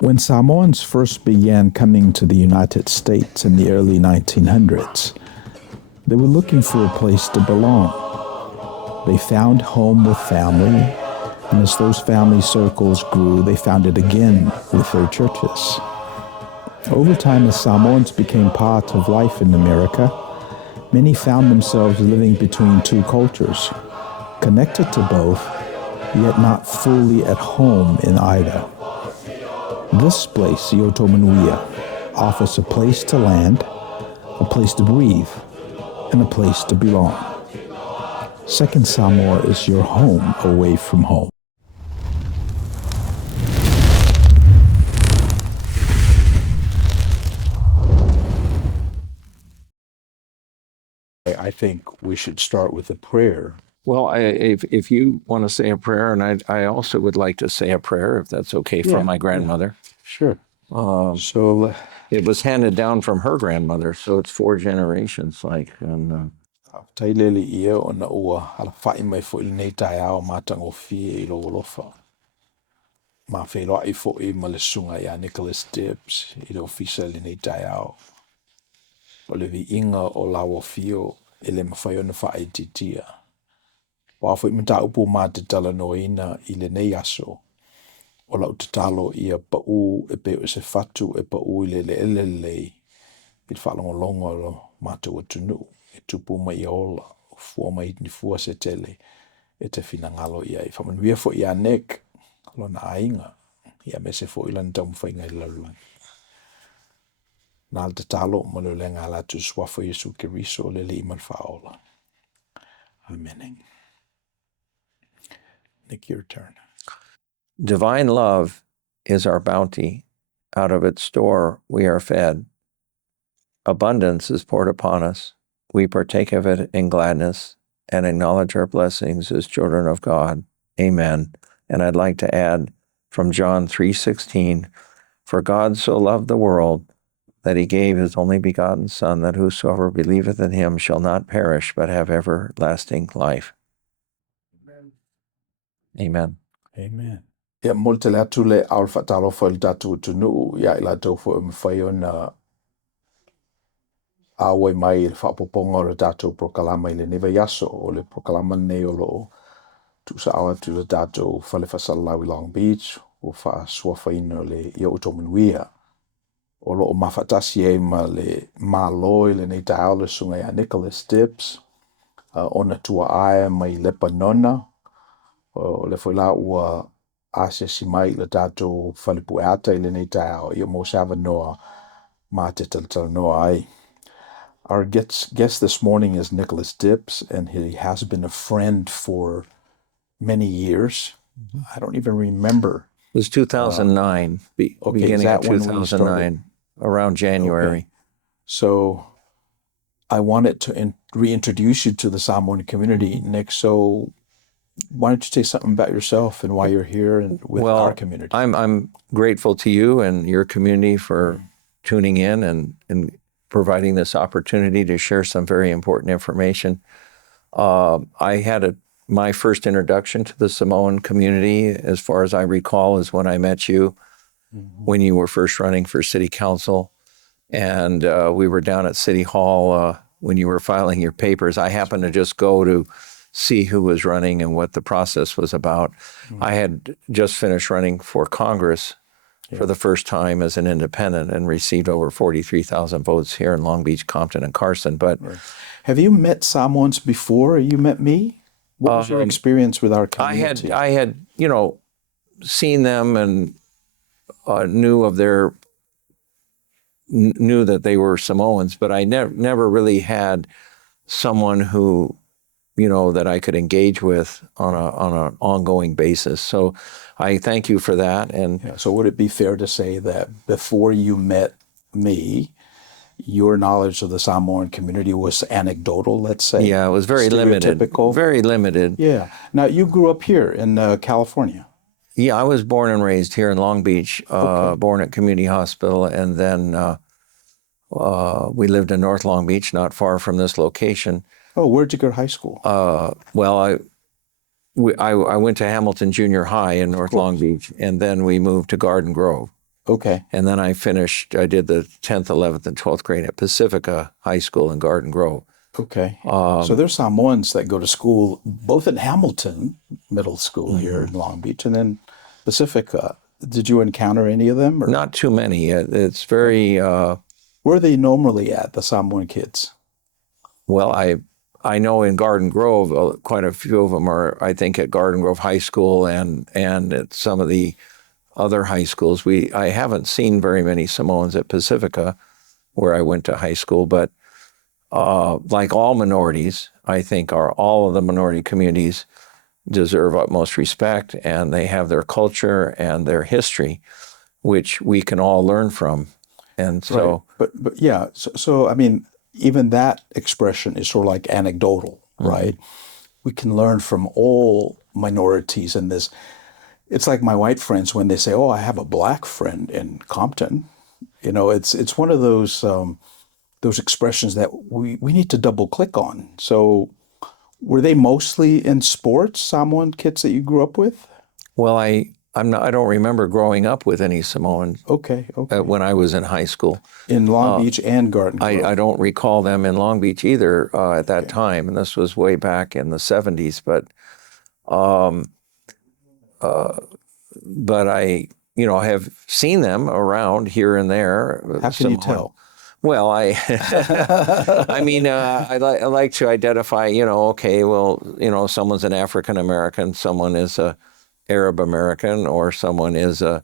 When Samoans first began coming to the United States in the early 1900s, they were looking for a place to belong. They found home with family, and as those family circles grew, they found it again with their churches. Over time, as Samoans became part of life in America, many found themselves living between two cultures, connected to both, yet not fully at home in either. This place, Manuia, offers a place to land, a place to breathe, and a place to belong. Second Samoa is your home away from home. I think we should start with a prayer. Well, if you want to say a prayer, and I also would like to say a prayer, if that's okay, from my grandmother. Sure. So it was handed down from her grandmother, so it's 4 generations, like. And tailele ia ona ua ala fai mai fo il nei tai ao matango fie I lo lofa. Ma whelo ai fo I malesunga ia Nicholas Dibs I lo fisa le nei tai ao. O le vi inga o lawa fio ele mawhai ona whae titia. Wa fo I mta upu ma te tala noina I le nei aso. O lau te talo ia pa u e pe o se fatu e pa u I le lei. Pit whalongo longo lo matu o tunu. E tupu mai ola. Fua mai ni fua se tele. E te fina ngalo ia I whamanuia fo ia nek. Lo na ainga. Ia me se fo ilan tamu whainga I laluang. Nā te talo mo le lenga ala tu swafo Yesu Keriso le li iman whaola. Amen. Nick, your turn. Divine love is our bounty. Out of its store we are fed. Abundance is poured upon us. We partake of it in gladness and acknowledge our blessings as children of God. Amen. And I'd like to add from John 3:16, for God so loved the world that he gave his only begotten Son, that whosoever believeth in him shall not perish, but have everlasting life. Amen. Amen. Ia molte le atu le alfa Talofa il tatu tunu ia I latou fo mwhai ona awe mai le whapoponga o le tatou prokalama I le neva yaso o le prokalama nei o loo tu sa awa tu le tatou whale whasalau I Long Beach o wha suafaina le ia Manuia o loo mawhatasi e ma le māloi le nei tau le sunga ia Nicholas Dibs ona tua ae mai Lepanona o le whaila ua ase si mai le tatou whalipuata I le nei tau ia mo sava noa ma te noa ai. Our guest this morning is Nicholas Dibs, and he has been a friend for many years. I don't even remember. It was 2009, beginning of 2009, around January. Okay. So I wanted to reintroduce you to the Samoan community, Nick. So why don't you say something about yourself and why you're here and with our community? I'm grateful to you and your community for tuning in and providing this opportunity to share some very important information. I had my first introduction to the Samoan community, as far as I recall, is when I met you when you were first running for city council. And we were down at City Hall when you were filing your papers. I happened to just go to see who was running and what the process was about. I had just finished running for Congress for the first time as an independent and received over 43,000 votes here in Long Beach, Compton, and Carson. But have you met Samoans before you met me? What was your experience with our community? I had, seen them and knew that they were Samoans, but I never really had someone who, that I could engage with on an ongoing basis. So I thank you for that. And so would it be fair to say that before you met me, your knowledge of the Samoan community was anecdotal, let's say? Yeah, it was very limited. Very limited. Yeah. Now, you grew up here in California. Yeah, I was born and raised here in Long Beach, born at Community Hospital, and then we lived in North Long Beach, not far from this location. Oh, where'd you go to high school? Well, I went to Hamilton Junior High in North Long Beach, and then we moved to Garden Grove. Okay. And then I did the 10th, 11th, and 12th grade at Pacifica High School in Garden Grove. Okay. So there's Samoans that go to school both at Hamilton Middle School here Mhm. in Long Beach and then Pacifica. Did you encounter any of them? Or Not too many. It's very, where are they normally at, the Samoan kids? well, I know in Garden Grove, quite a few of them are, I think, at Garden Grove High School and at some of the other high schools. I haven't seen very many Samoans at Pacifica, where I went to high school, but like all minorities, I think all of the minority communities deserve utmost respect, and they have their culture and their history, which we can all learn from. And so, Right. But yeah, so I mean, even that expression is sort of like anecdotal, right? We can learn from all minorities in this. It's like my white friends when they say, "Oh, I have a black friend in Compton." It's one of those expressions that we need to double click on. So, were they mostly in sports, Samoan kids that you grew up with? well, I don't remember growing up with any Samoan Okay, okay. when I was in high school. In Long Beach and Garden Grove. I don't recall them in Long Beach either at that time, and this was way back in the 70s. But I, have seen them around here and there. How can you tell? Well, I mean, I like to identify, okay, well, someone's an African American, someone is a Arab American, or someone is where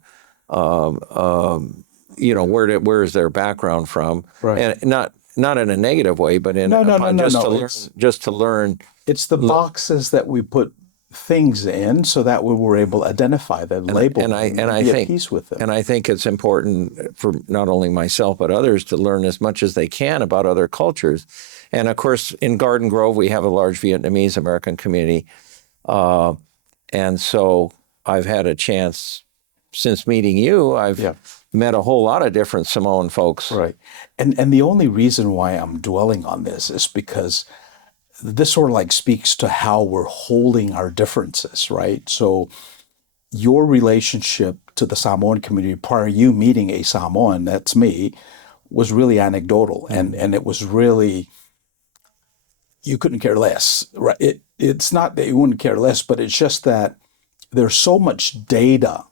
is their background from? Right. And not in a negative way, but No, no, no, no, no. Just to learn. It's the boxes that we put things in so that we were able to identify them, label them, and be at peace with them. And I think it's important for not only myself but others to learn as much as they can about other cultures. And of course, in Garden Grove, we have a large Vietnamese American community. And so I've had a chance, since meeting you, I've met a whole lot of different Samoan folks. Right. And the only reason why I'm dwelling on this is because this sort of like speaks to how we're holding our differences, right? So your relationship to the Samoan community prior to you meeting a Samoan, that's me, was really anecdotal. And it was really, you couldn't care less, right? It's not that you wouldn't care less, but it's just that there's so much data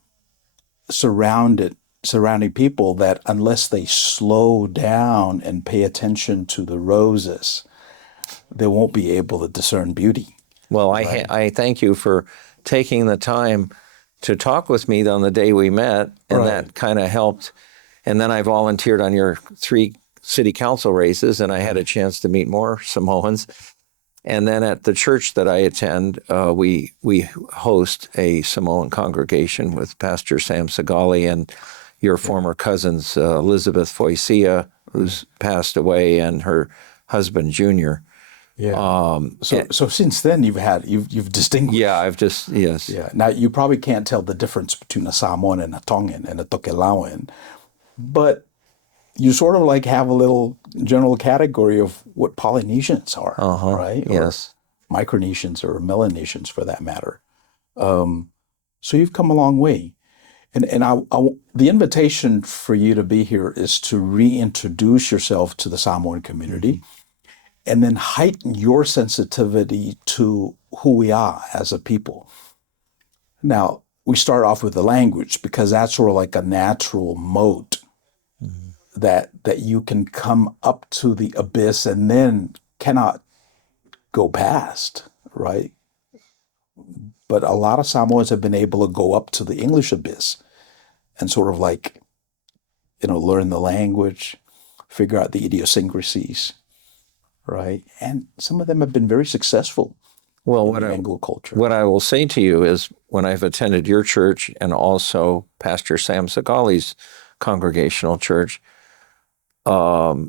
surrounding people that unless they slow down and pay attention to the roses, they won't be able to discern beauty. Well, right? I thank you for taking the time to talk with me on the day we met, and that kind of helped. And then I volunteered on your 3 city council races, and I had a chance to meet more Samoans. And then at the church that I attend, we host a Samoan congregation with Pastor Sam Sagali and your former cousins, Elizabeth Foisia, who's passed away, and her husband, Junior. Yeah. So since then you've distinguished. Yeah, yes. Yeah. Now you probably can't tell the difference between a Samoan and a Tongan and a Tokelauan, but you sort of like have a little general category of what Polynesians are, right? Yes. Or Micronesians or Melanesians for that matter. So you've come a long way. And the invitation for you to be here is to reintroduce yourself to the Samoan community, and then heighten your sensitivity to who we are as a people. Now, we start off with the language because that's sort of like a natural moat that you can come up to the abyss and then cannot go past, right? But a lot of Samoans have been able to go up to the English abyss and sort of like, learn the language, figure out the idiosyncrasies, right? And some of them have been very successful in the Anglo culture. What I will say to you is when I've attended your church and also Pastor Sam Sagali's congregational church, or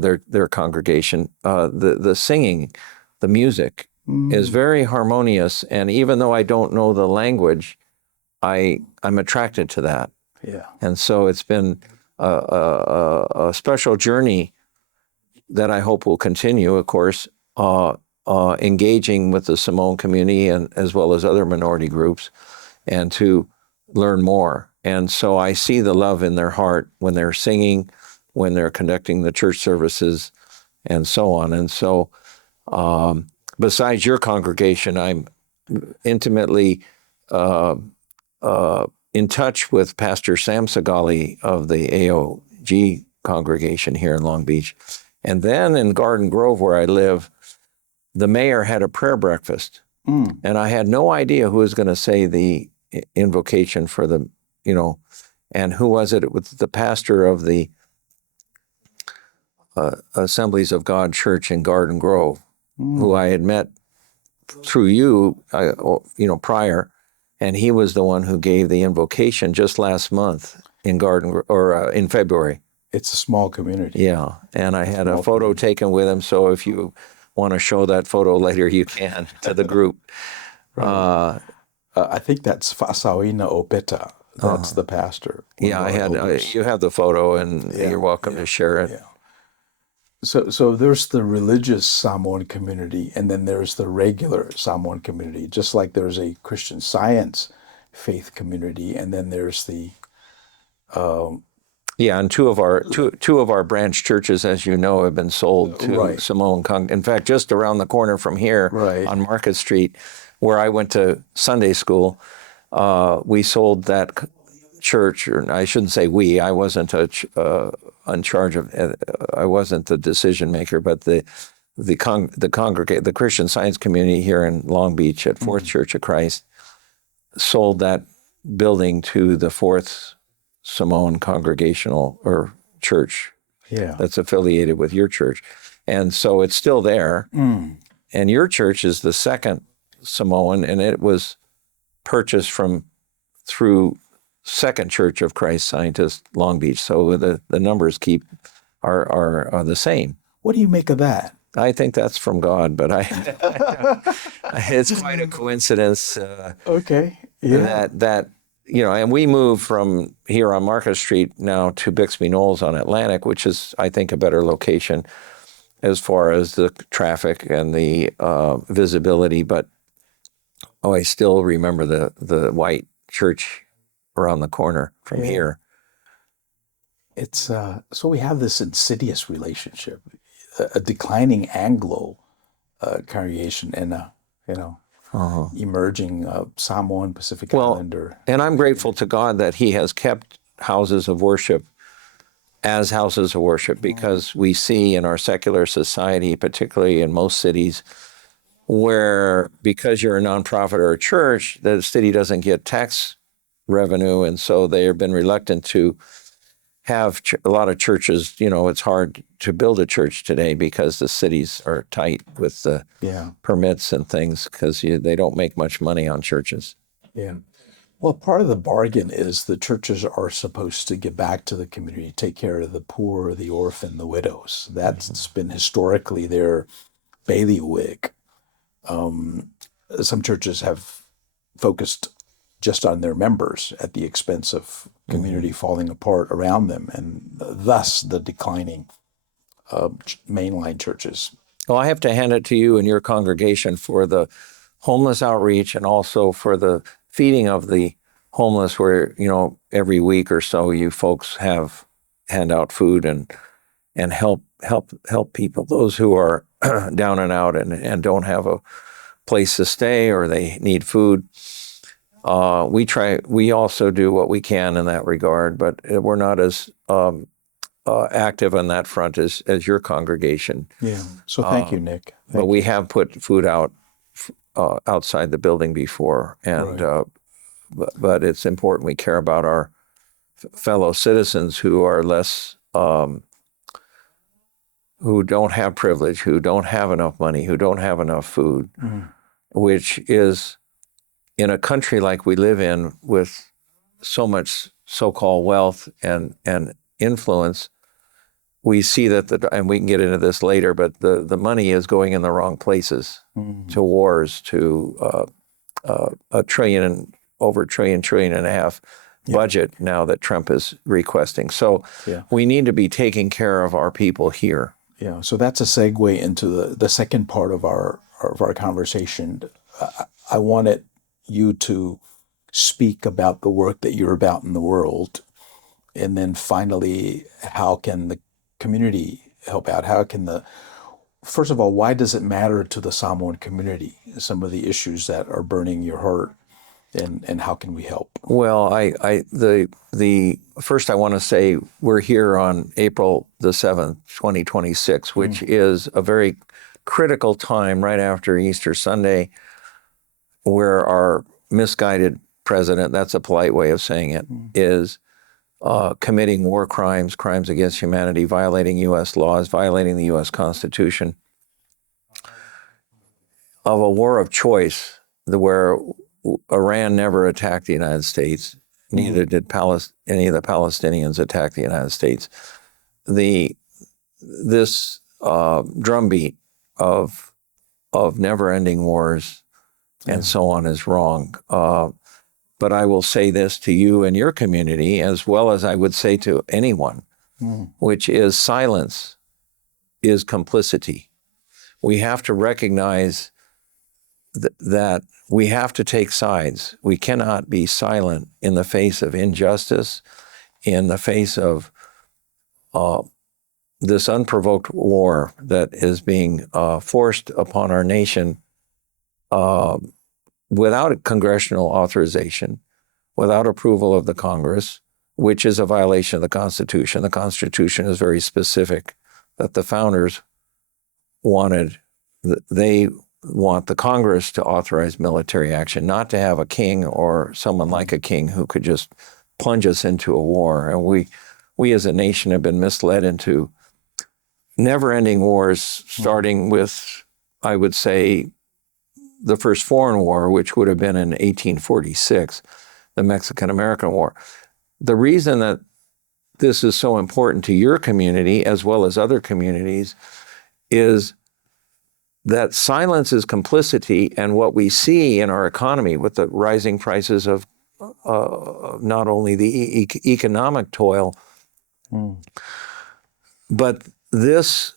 their congregation, the singing, the music is very harmonious. And even though I don't know the language, I'm attracted to that. Yeah. And so it's been a special journey that I hope will continue, of course, engaging with the Samoan community and as well as other minority groups, and to learn more And so I see the love in their heart when they're singing, when they're conducting the church services, and so on. And so besides your congregation, I'm intimately in touch with Pastor Sam Sagali of the AOG congregation here in Long Beach. And then in Garden Grove, where I live, the mayor had a prayer breakfast. And I had no idea who was going to say the invocation for the, and who was it? It was the pastor of the Assemblies of God Church in Garden Grove, who I had met through you, prior, and he was the one who gave the invocation just last month in in February. It's a small community. Yeah, and I had a photo taken with him, so if you want to show that photo later, you can to the group. Right. I think that's Fasawina Opeta. That's the pastor. Yeah, I had. You have the photo, and you're welcome to share it. Yeah. So there's the religious Samoan community, and then there's the regular Samoan community. Just like there's a Christian Science faith community, and then there's the and two of our branch churches, as you know, have been sold to Samoan In fact, just around the corner from here on Market Street, where I went to Sunday school, we sold that church, or I shouldn't say we. I wasn't in charge of. I wasn't the decision maker, but the Christian Science community here in Long Beach at Fourth Church of Christ sold that building to the Fourth Samoan Congregational or Church that's affiliated with your church, and so it's still there. And your church is the second Samoan, and it was purchased through Second Church of Christ Scientist Long Beach. So the numbers are the same. What do you make of that? I think that's from God, but it's quite a coincidence. Okay. Yeah. That and we moved from here on Market Street now to Bixby Knolls on Atlantic, which is, I think, a better location as far as the traffic and the visibility. But I still remember the white church around the corner from here. It's so we have this insidious relationship, a declining Anglo congregation and a emerging Samoan Pacific Islander. And I'm grateful to God that He has kept houses of worship as houses of worship, because we see in our secular society, particularly in most cities, where because you're a nonprofit or a church, the city doesn't get tax revenue, and so they have been reluctant to have a lot of churches. It's hard to build a church today because the cities are tight with the permits and things, because they don't make much money on churches. Yeah. Well, part of the bargain is the churches are supposed to give back to the community, take care of the poor, the orphan, the widows. That's been historically their bailiwick. Some churches have focused just on their members at the expense of community falling apart around them, and thus the declining mainline churches. Well, I have to hand it to you and your congregation for the homeless outreach, and also for the feeding of the homeless, where every week or so you folks hand out food and help people, those who are down and out and don't have a place to stay, or they need food. We also do what we can in that regard, but we're not as active on that front as your congregation. Yeah. So thank you, Nick. But we have put food out outside the building before, and but it's important we care about our fellow citizens who are less, who don't have privilege, who don't have enough money, who don't have enough food, which is, in a country like we live in with so much so-called wealth and influence, we see that and we can get into this later, but the money is going in the wrong places, to wars, to a trillion and a half budget now that Trump is requesting. So we need to be taking care of our people here. Yeah. So that's a segue into the second part of our conversation. I wanted you to speak about the work that you're about in the world? And then finally, how can the community help out? First of all, why does it matter to the Samoan community, some of the issues that are burning your heart, and how can we help? Well, the first I want to say we're here on April the 7th, 2026, which is a very critical time right after Easter Sunday, where our misguided president, that's a polite way of saying it, is committing war crimes, crimes against humanity, violating U.S. laws, violating the U.S. Constitution, of a war of choice, where Iran never attacked the United States, neither did any of the Palestinians attack the United States. This drumbeat of never-ending wars and so on is wrong. But I will say this to you and your community, as well as I would say to anyone, which is silence is complicity. We have to recognize that we have to take sides. We cannot be silent in the face of injustice, in the face of this unprovoked war that is being forced upon our nation without congressional authorization, without approval of the Congress, which is a violation of the Constitution. The Constitution is very specific that the founders they want the Congress to authorize military action, not to have a king or someone like a king who could just plunge us into a war. And we as a nation have been misled into never-ending wars, starting with, I would say, the first foreign war, which would have been in 1846, the Mexican-American War. The reason that this is so important to your community, as well as other communities, is that silence is complicity, and what we see in our economy with the rising prices of not only the economic toil, but this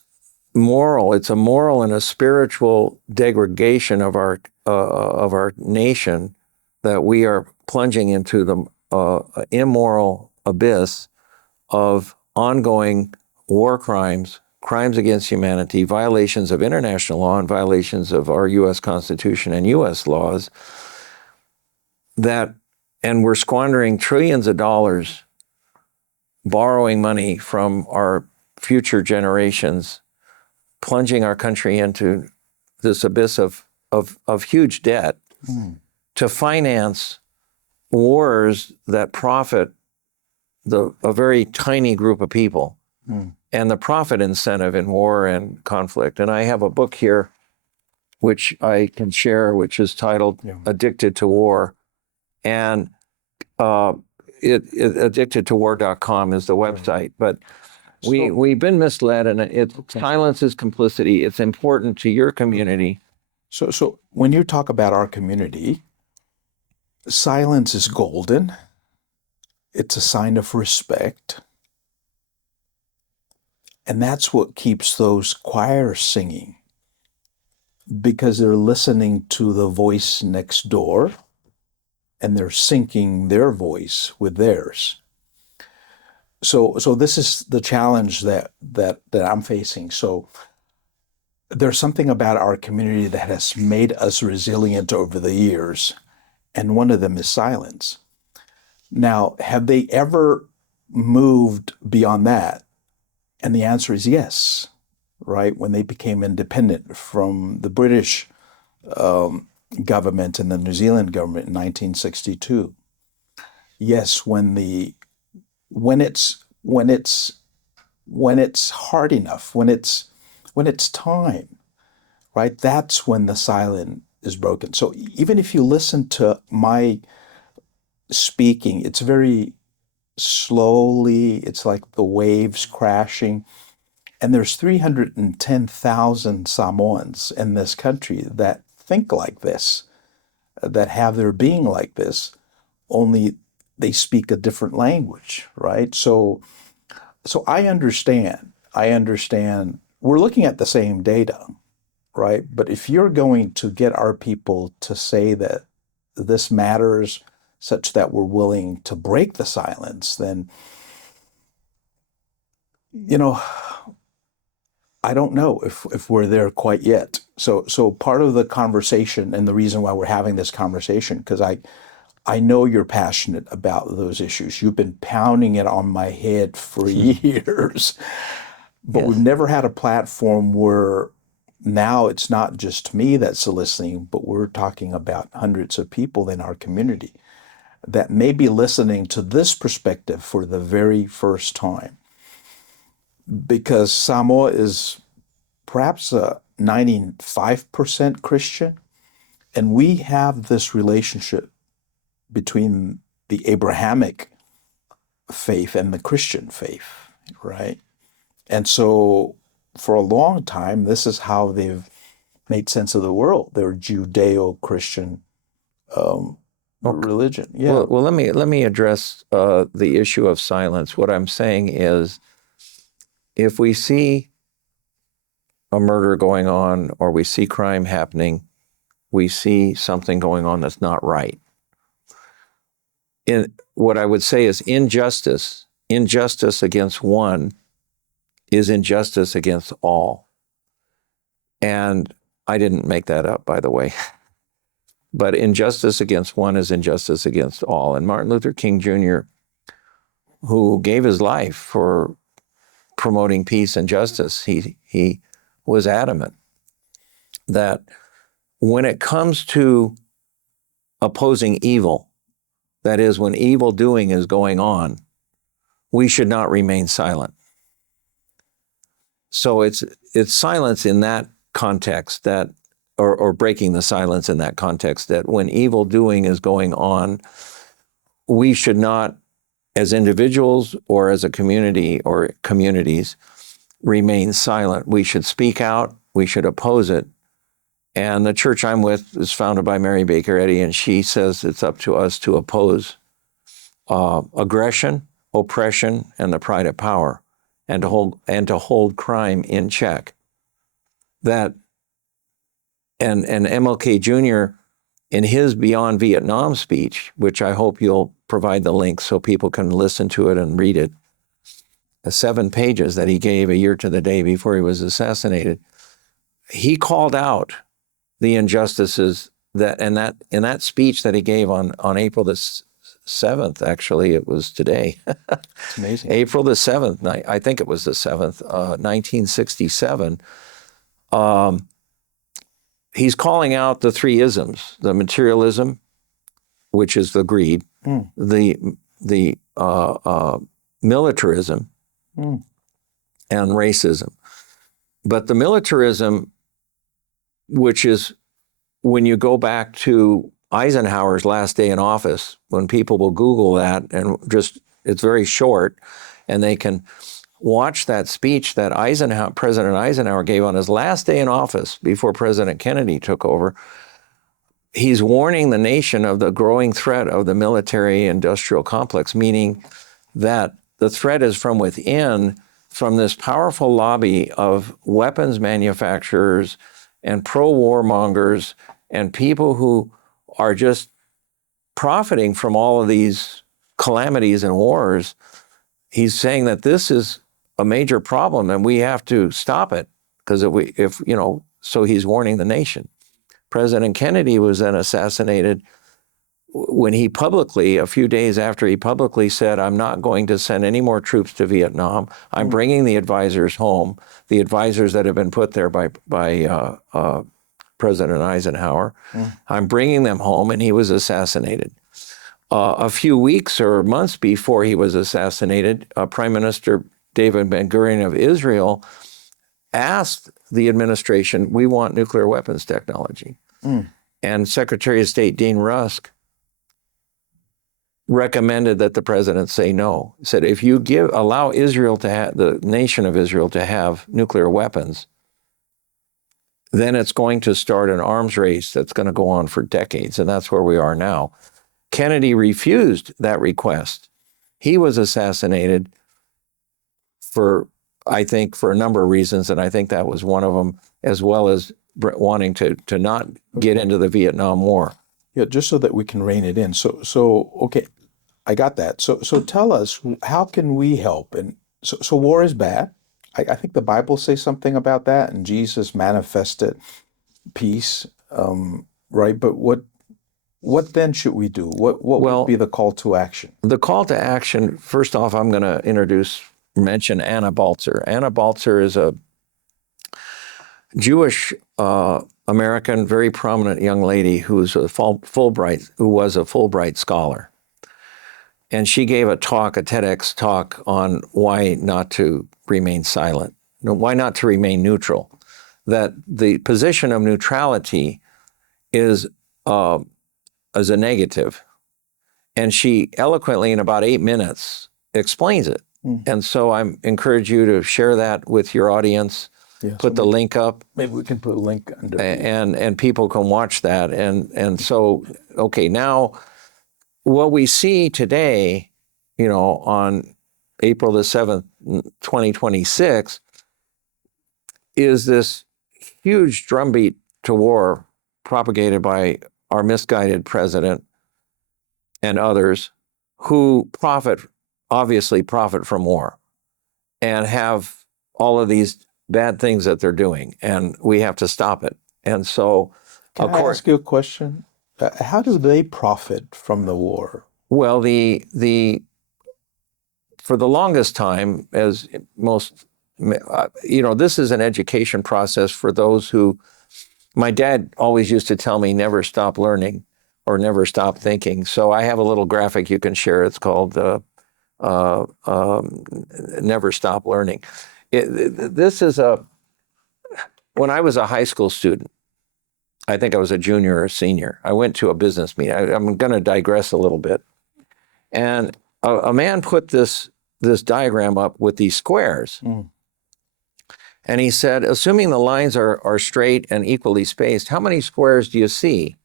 it's a moral and a spiritual degradation of our nation, that we are plunging into the immoral abyss of ongoing war crimes, crimes against humanity, violations of international law, and violations of our U.S. Constitution and U.S. laws, and we're squandering trillions of dollars borrowing money from our future generations, plunging our country into this abyss of huge debt to finance wars that profit a very tiny group of people. And the profit incentive in war and conflict. And I have a book here, which I can share, which is titled Addicted to War. And addictedtowar.com is the website. But we've been misled, and silence is complicity. It's important to your community. So when you talk about our community, silence is golden. It's a sign of respect. And that's what keeps those choirs singing, because they're listening to the voice next door and they're syncing their voice with theirs. So this is the challenge that I'm facing. So there's something about our community that has made us resilient over the years, and one of them is silence. Now, have they ever moved beyond that? And the answer is yes, right? When they became independent from the British government and the New Zealand government in 1962. Yes, when it's hard enough, when it's time, right? That's when the silence is broken. So even if you listen to my speaking, it's very slowly, it's like the waves crashing. And there's 310,000 Samoans in this country that think like this, that have their being like this, only they speak a different language, right? So I understand. We're looking at the same data, right? But if you're going to get our people to say that this matters, such that we're willing to break the silence, then, I don't know if we're there quite yet. So part of the conversation, and the reason why we're having this conversation, because I know you're passionate about those issues. You've been pounding it on my head for years, but we've never had a platform where now it's not just me that's listening, but we're talking about hundreds of people in our community that may be listening to this perspective for the very first time. Because Samoa is perhaps 95% Christian, and we have this relationship between the Abrahamic faith and the Christian faith, right? And so for a long time, this is how they've made sense of the world. They're Judeo-Christian religion. Yeah. Well, let me address the issue of silence. What I'm saying is, if we see a murder going on or we see crime happening, we see something going on that's not right. What I would say is injustice against one is injustice against all. And I didn't make that up, by the way. But injustice against one is injustice against all. And Martin Luther King Jr., who gave his life for promoting peace and justice, he was adamant that when it comes to opposing evil, that is, when evil doing is going on, we should not remain silent. So it's silence in that context, that or breaking the silence in that context, that when evil doing is going on, we should not, as individuals or as a community or communities, remain silent. We should speak out. We should oppose it. And the church I'm with is founded by Mary Baker Eddy, and she says it's up to us to oppose aggression, oppression, and the pride of power, and to hold crime in check. That and MLK Jr. in his Beyond Vietnam speech, which I hope you'll provide the link so people can listen to it and read it, 7 pages that he gave a year to the day before he was assassinated, he called out the injustices in that speech that he gave on April the 7th, actually, it was today. It's amazing. April the 7th, I think it was the 7th, 1967. He's calling out the 3 isms: the materialism, which is the greed, the militarism, and racism. But the militarism, which is when you go back to Eisenhower's last day in office, when people will Google that, and it's very short, and they can watch that speech that President Eisenhower gave on his last day in office before President Kennedy took over. He's warning the nation of the growing threat of the military-industrial complex, meaning that the threat is from within, from this powerful lobby of weapons manufacturers and pro-warmongers and people who are just profiting from all of these calamities and wars. He's saying that this is a major problem and we have to stop it, because so he's warning the nation. President Kennedy was then assassinated when he publicly, a few days after he publicly said, "I'm not going to send any more troops to Vietnam. I'm bringing the advisors home," the advisors that have been put there by President Eisenhower. "I'm bringing them home," and he was assassinated. A few weeks or months before he was assassinated, Prime Minister David Ben-Gurion of Israel asked the administration, "We want nuclear weapons technology." And Secretary of State Dean Rusk recommended that the president say no. He said, if you allow Israel to have, the nation of Israel to have nuclear weapons, then it's going to start an arms race that's going to go on for decades, and that's where we are now. Kennedy refused that request. He was assassinated I think for a number of reasons, and I think that was one of them, as well as wanting to not get into the Vietnam War. Yeah, just so that we can rein it in. So okay, I got that. So tell us, how can we help? And so war is bad. I think the Bible says something about that, and Jesus manifested peace, right? But what then should we do? What would be the call to action? The call to action, first off, I'm going to mention Anna Baltzer. Anna Baltzer is a Jewish American, very prominent young lady who's a Fulbright scholar. And she gave a TEDx talk on why not to remain silent, why not to remain neutral, that the position of neutrality is a negative. And she eloquently, in about 8 minutes, explains it. And so I encourage you to share that with your audience. Yeah, put the link up. Maybe we can put a link under. And people can watch that. And so, okay, now what we see today, on April the 7th, 2026, is this huge drumbeat to war propagated by our misguided president and others who obviously profit from war and have all of these bad things that they're doing, and we have to stop it. And so, Can I ask you a question? How do they profit from the war? Well, for the longest time, as most, this is an education process for those who, my dad always used to tell me, never stop learning or never stop thinking. So I have a little graphic you can share. It's called Never Stop Learning. When I was a high school student, I think I was a junior or a senior, I went to a business meeting. I'm going to digress a little bit. And a man put this diagram up with these squares. And he said, assuming the lines are straight and equally spaced, how many squares do you see?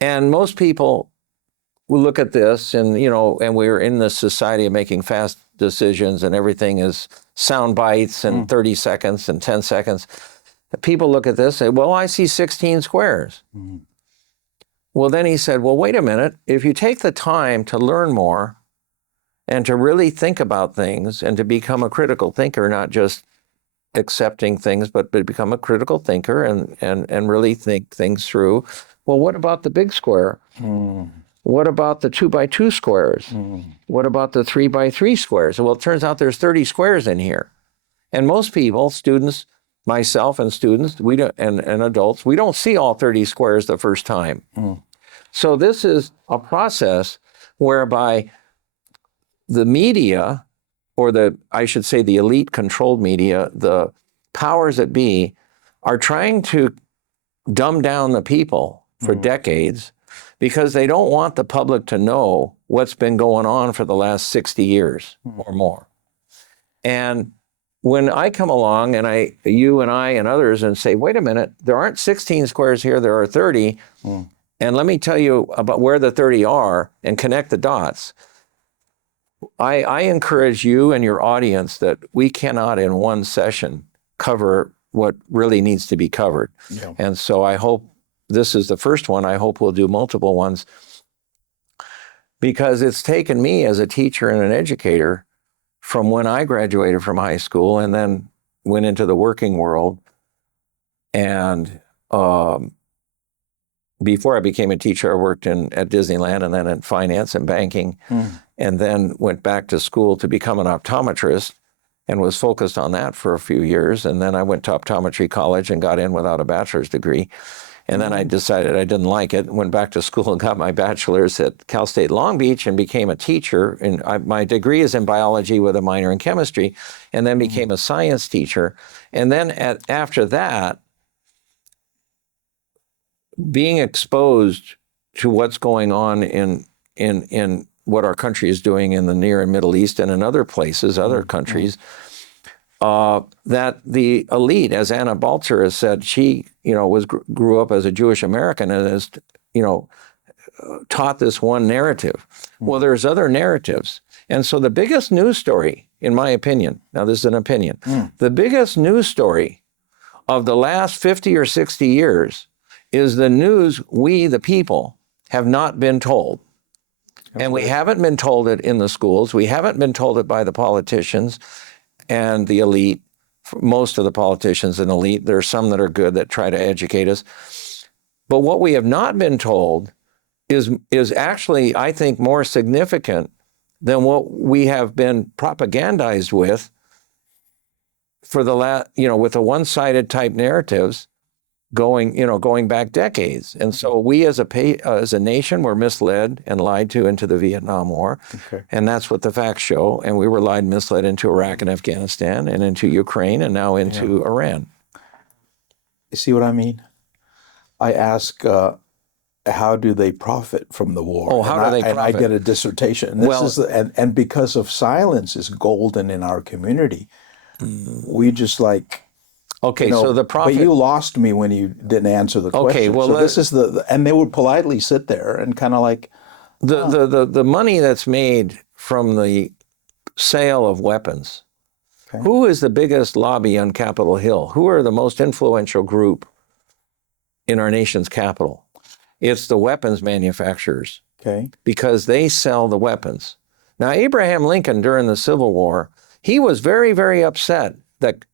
And most people will look at this and we're in this society of making fast decisions and everything is sound bites and 30 seconds and 10 seconds. People look at this and say, well, I see 16 squares. Well, then he said, well, wait a minute. If you take the time to learn more and to really think about things and to become a critical thinker, not just accepting things, but become a critical thinker and really think things through. Well, what about the big square? What about the 2x2 squares? What about the 3x3 squares? Well, it turns out there's 30 squares in here. And most people, students, myself and students, we don't, and adults, we don't see all 30 squares the first time. So this is a process whereby the media, or I should say the elite controlled media, the powers that be, are trying to dumb down the people for decades because they don't want the public to know what's been going on for the last 60 years or more. And when I come along and you and I and others and say, wait a minute, there aren't 16 squares here, there are 30. And let me tell you about where the 30 are and connect the dots. I encourage you and your audience that we cannot in one session cover what really needs to be covered. Yeah. And so I hope this is the first one. I hope we'll do multiple ones because it's taken me as a teacher and an educator from when I graduated from high school and then went into the working world. And before I became a teacher, I worked at Disneyland and then in finance and banking, and then went back to school to become an optometrist and was focused on that for a few years. And then I went to optometry college and got in without a bachelor's degree. And then I decided I didn't like it, went back to school and got my bachelor's at Cal State Long Beach and became a teacher. And my degree is in biology with a minor in chemistry, and then became a science teacher. And then after that, being exposed to what's going on in what our country is doing in the Near and Middle East and in other places, other countries, that the elite, as Anna Baltzer has said, she grew up as a Jewish American and has taught this one narrative. Well, there's other narratives, and so the biggest news story, in my opinion, now this is an opinion, the biggest news story of the last 50 or 60 years is the news we, the people, have not been told. And we haven't been told it in the schools. We haven't been told it by the politicians and the elite. Most of the politicians and elite, there are some that are good that try to educate us. But what we have not been told is actually, I think, more significant than what we have been propagandized with for the with the one-sided type narratives going back decades. And so we as a nation were misled and lied to into the Vietnam War. Okay. And that's what the facts show. And we were lied and misled into Iraq and Afghanistan and into Ukraine and now into Iran. You see what I mean? I ask, how do they profit from the war? Oh, how do they profit? And I get a dissertation. And this and because of silence is golden in our community, we just like... Okay, so the profit... But you lost me when you didn't answer the question. Okay, well, so this is and they would politely sit there and kind of like... The money that's made from the sale of weapons, who is the biggest lobby on Capitol Hill? Who are the most influential group in our nation's capital? It's the weapons manufacturers. Okay. Because they sell the weapons. Now, Abraham Lincoln, during the Civil War, he was very, very upset that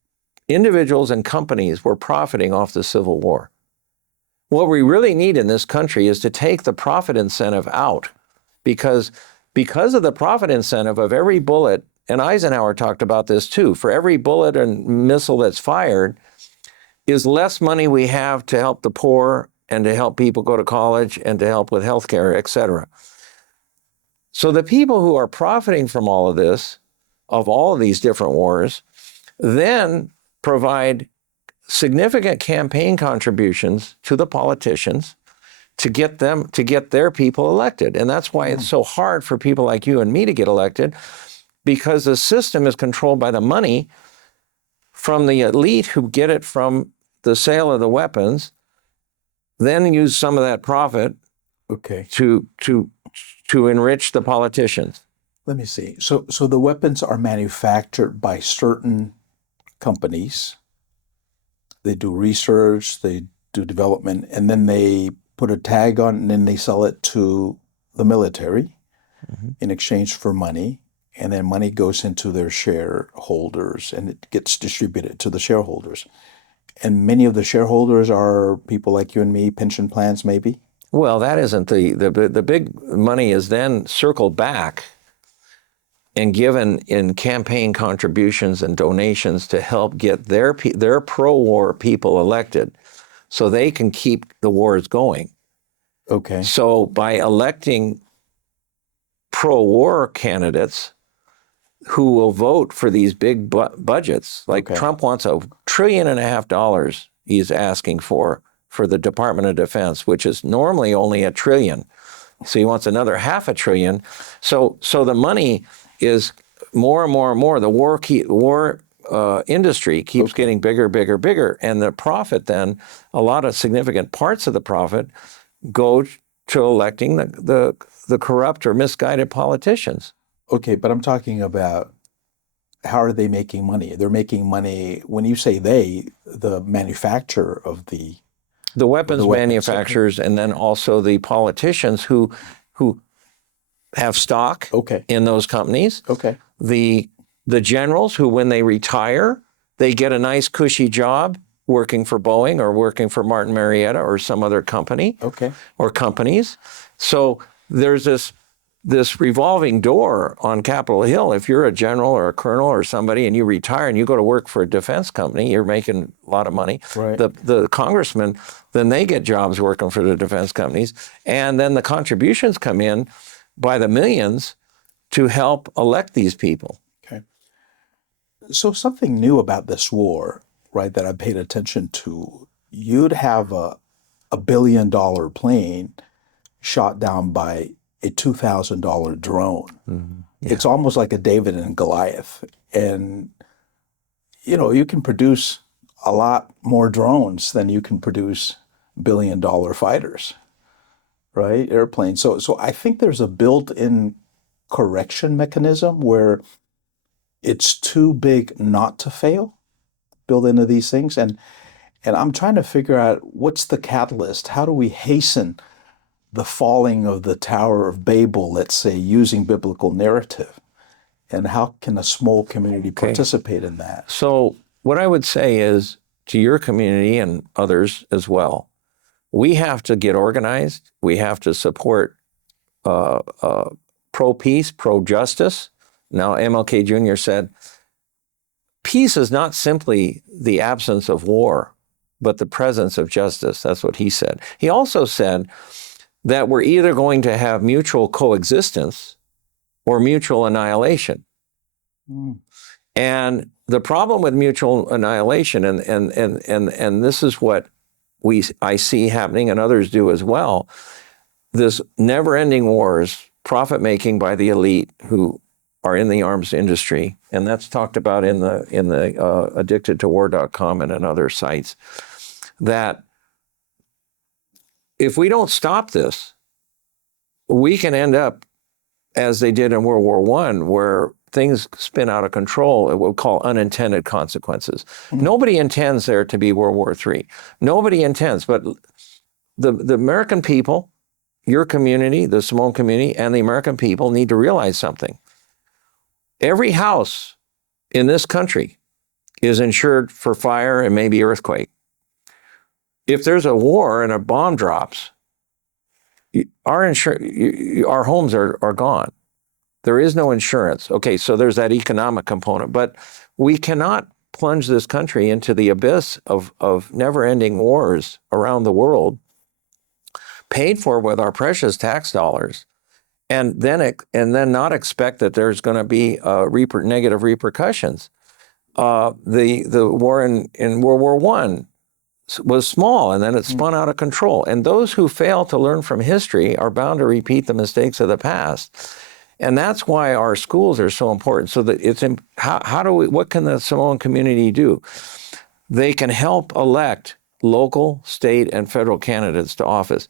individuals and companies were profiting off the Civil War. What we really need in this country is to take the profit incentive out, because of the profit incentive of every bullet, and Eisenhower talked about this too, for every bullet and missile that's fired is less money we have to help the poor and to help people go to college and to help with health care, et cetera. So the people who are profiting from all of this, of all of these different wars, then provide significant campaign contributions to the politicians to get their people elected. And that's why it's so hard for people like you and me to get elected, because the system is controlled by the money from the elite who get it from the sale of the weapons, then use some of that profit to enrich the politicians. Let me see. So the weapons are manufactured by certain companies. They do research, they do development, and then they put a tag on, and then they sell it to the military in exchange for money, and then money goes into their shareholders, and it gets distributed to the shareholders. And many of the shareholders are people like you and me, pension plans maybe? Well, that isn't the big money is then circled back and given in campaign contributions and donations to help get their pro-war people elected so they can keep the wars going. Okay. So by electing pro-war candidates who will vote for these big budgets, like Trump wants $1.5 trillion he's asking for the Department of Defense, which is normally only $1 trillion. So he wants another $500 billion. So the money is more and more and more. The war industry keeps getting bigger, bigger, bigger. And the profit then, a lot of significant parts of the profit go to electing the corrupt or misguided politicians. Okay, but I'm talking about how are they making money? They're making money, when you say they, the manufacturer of the weapons manufacturers, and then also the politicians who have stock in those companies. Okay. The generals who, when they retire, they get a nice cushy job working for Boeing or working for Martin Marietta or some other company. Or companies. So there's this revolving door on Capitol Hill. If you're a general or a colonel or somebody and you retire and you go to work for a defense company, you're making a lot of money. Right. The congressmen, then they get jobs working for the defense companies. And then the contributions come in by the millions to help elect these people. Okay. So something new about this war, right, that I paid attention to, you'd have a $1 billion plane shot down by a $2,000 drone. Mm-hmm. Yeah. It's almost like a David and Goliath. And, you can produce a lot more drones than you can produce $1 billion fighters, right? Airplanes. So I think there's a built-in correction mechanism where it's too big not to fail, built into these things. And And I'm trying to figure out what's the catalyst? How do we hasten the falling of the Tower of Babel, let's say, using biblical narrative? And how can a small community participate in that? So what I would say is to your community and others as well, we have to get organized. We have to support pro-peace, pro-justice. Now, MLK Jr. said, peace is not simply the absence of war, but the presence of justice. That's what he said. He also said that we're either going to have mutual coexistence or mutual annihilation. And the problem with mutual annihilation, and this is what I see happening and others do as well, this never-ending wars, profit-making by the elite who are in the arms industry, and that's talked about in the addictedtowar.com and in other sites, that if we don't stop this, we can end up as they did in World War I, where things spin out of control, what we call unintended consequences. Nobody intends there to be World War III. Nobody intends, but the American people, your community, the Samoan community, and the American people need to realize something. Every house in this country is insured for fire and maybe earthquake. If there's a war and a bomb drops, our homes are gone. There is no insurance. Okay, so there's that economic component, but we cannot plunge this country into the abyss of never-ending wars around the world, paid for with our precious tax dollars, and then not expect that there's going to be negative repercussions. The war in World War I was small, and then it spun out of control. And those who fail to learn from history are bound to repeat the mistakes of the past. And that's why our schools are so important. So that what can the Samoan community do? They can help elect local, state, and federal candidates to office.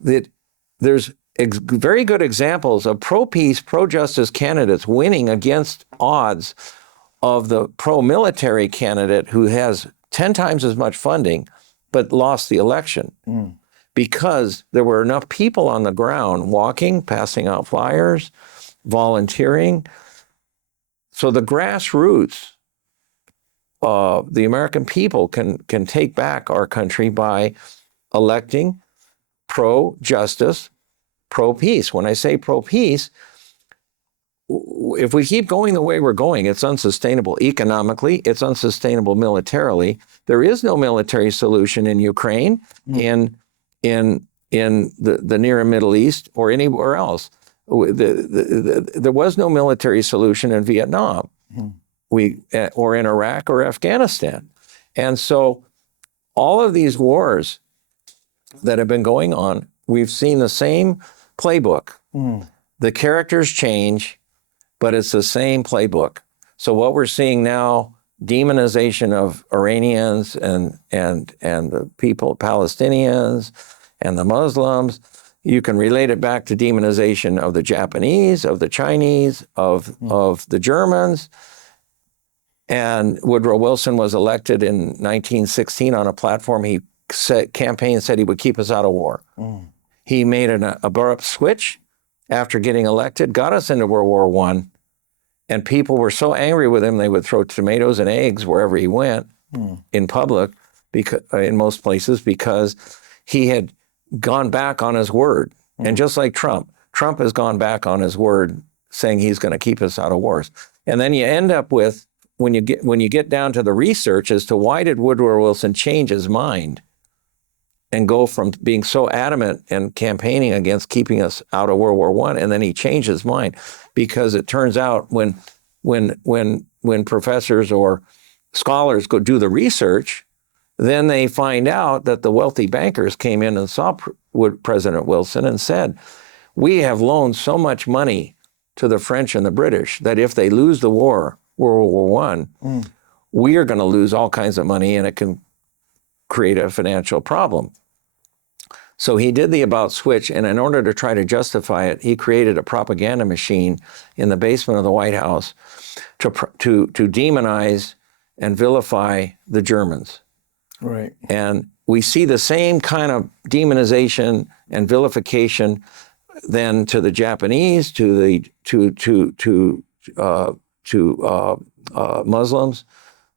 There's very good examples of pro-peace, pro-justice candidates winning against odds of the pro-military candidate who has 10 times as much funding, but lost the election because there were enough people on the ground walking, passing out flyers, volunteering. So the grassroots, the American people can take back our country by electing pro-justice, pro-peace. When I say pro-peace, if we keep going the way we're going, it's unsustainable economically, it's unsustainable militarily. There is no military solution in Ukraine, in the Near and Middle East, or anywhere else. There was no military solution in Vietnam, or in Iraq or Afghanistan. And so all of these wars that have been going on, we've seen the same playbook. The characters change, but it's the same playbook. So what we're seeing now, demonization of Iranians and the people, Palestinians and the Muslims, you can relate it back to demonization of the Japanese, of the Chinese, of the Germans. And Woodrow Wilson was elected in 1916 on a platform he campaigned, said he would keep us out of war. He made an abrupt switch after getting elected, got us into World War I, and people were so angry with him they would throw tomatoes and eggs wherever he went in public, in most places, because he had gone back on his word. And just like Trump has gone back on his word, saying he's going to keep us out of wars. And then you end up with, when you get down to the research as to why did Woodrow Wilson change his mind and go from being so adamant and campaigning against keeping us out of World War I, and then he changed his mind, because it turns out when professors or scholars go do the research, then they find out that the wealthy bankers came in and saw President Wilson and said, we have loaned so much money to the French and the British that if they lose the war, World War I, we are going to lose all kinds of money, and it can create a financial problem. So he did the about switch, and in order to try to justify it, he created a propaganda machine in the basement of the White House to demonize and vilify the Germans. Right. And we see the same kind of demonization and vilification then to the Japanese, to Muslims,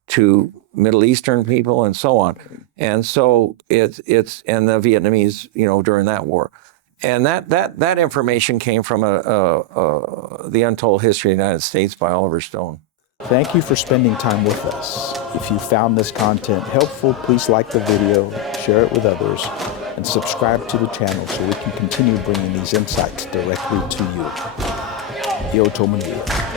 to Middle Eastern people, and so on. And so it's and the Vietnamese, during that war. And that information came from The Untold History of the United States by Oliver Stone. Thank you for spending time with us. If you found this content helpful, please like the video, share it with others, and subscribe to the channel so we can continue bringing these insights directly to you. Yo Manuia.